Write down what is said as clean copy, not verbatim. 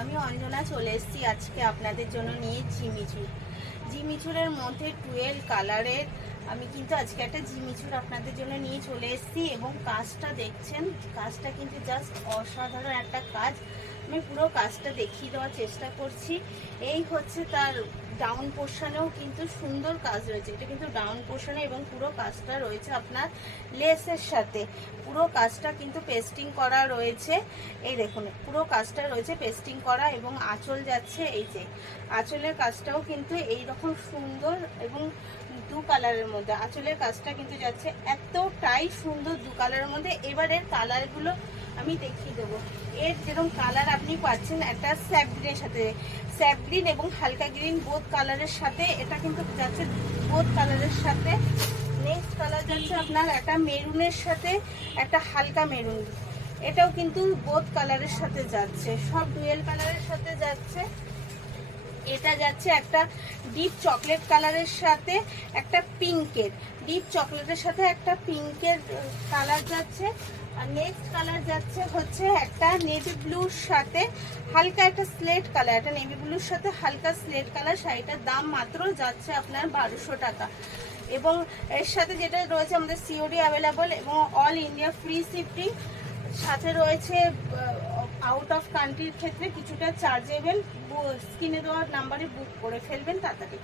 আমি অঞ্জনা চলে এসেছি আজকে আপনাদের জন্য নিয়ে জিমিচুর। জিমিচুরের মধ্যে 12 কালারের আমি কিন্তু আজকে একটা জিমিচুর আপনাদের জন্য নিয়ে চলে এসেছি এবং কাজটা দেখছেন, কাজটা কিন্তু জাস্ট অসাধারণ একটা কাজ। আমি পুরো কাজটা দেখিয়ে দেওয়ার চেষ্টা করছি। এই হচ্ছে তার ডাউন পোর্শনেও কিন্তু সুন্দর কাজ রয়েছে, এটা কিন্তু ডাউন পোর্শনে এবং পুরো কাজটা রয়েছে আপনার লেসের সাথে। পুরো কাজটা কিন্তু পেস্টিং করা রয়েছে, এই দেখুন পুরো কাজটা রয়েছে পেস্টিং করা এবং আঁচল যাচ্ছে। এই যে আঁচলের কাজটাও কিন্তু এই রকম সুন্দর এবং দু কালারের মধ্যে আঁচলের কাজটা কিন্তু যাচ্ছে, এতটাই সুন্দর দু কালারের মধ্যে। এবার এর কালারগুলো আমি দেখিয়ে দেবো। এর যেরকম কালার আপনি পাচ্ছেন একটা স্যাপ গ্রিনের সাথে, স্যাপ গ্রিন এবং হালকা গ্রিন বোথ কালারের সাথে, এটা কিন্তু যাচ্ছে বোথ কালারের সাথে। নেক্সট কালার যাচ্ছে আপনার একটা মেরুনের সাথে একটা হালকা মেরুন, এটাও কিন্তু বোথ কালারের সাথে যাচ্ছে, সব ডুয়েল কালারের সাথে যাচ্ছে। এটা যাচ্ছে একটা ডিপ চকলেট কালারের সাথে একটা পিঙ্কের, ডিপ চকলেটের সাথে একটা পিঙ্কের কালার যাচ্ছে। আর নেক্সট কালার যাচ্ছে হচ্ছে একটা নেভি ব্লুর সাথে হালকা একটা স্লেট কালার, একটা নেভি ব্লুর সাথে হালকা স্লেট কালার। শাড়িটার দাম মাত্র যাচ্ছে আপনার 1200 টাকা এবং এর সাথে যেটা রয়েছে আমাদের সিওডি অ্যাভেলেবল এবং অল ইন্ডিয়া ফ্রি শিপিং। সাথে রয়েছে আউট অফ কান্ট্রির ক্ষেত্রে কিছুটা চার্জেবল। স্ক্রিনে দেওয়ার নাম্বারে বুক করে ফেলবেন তাড়াতাড়ি।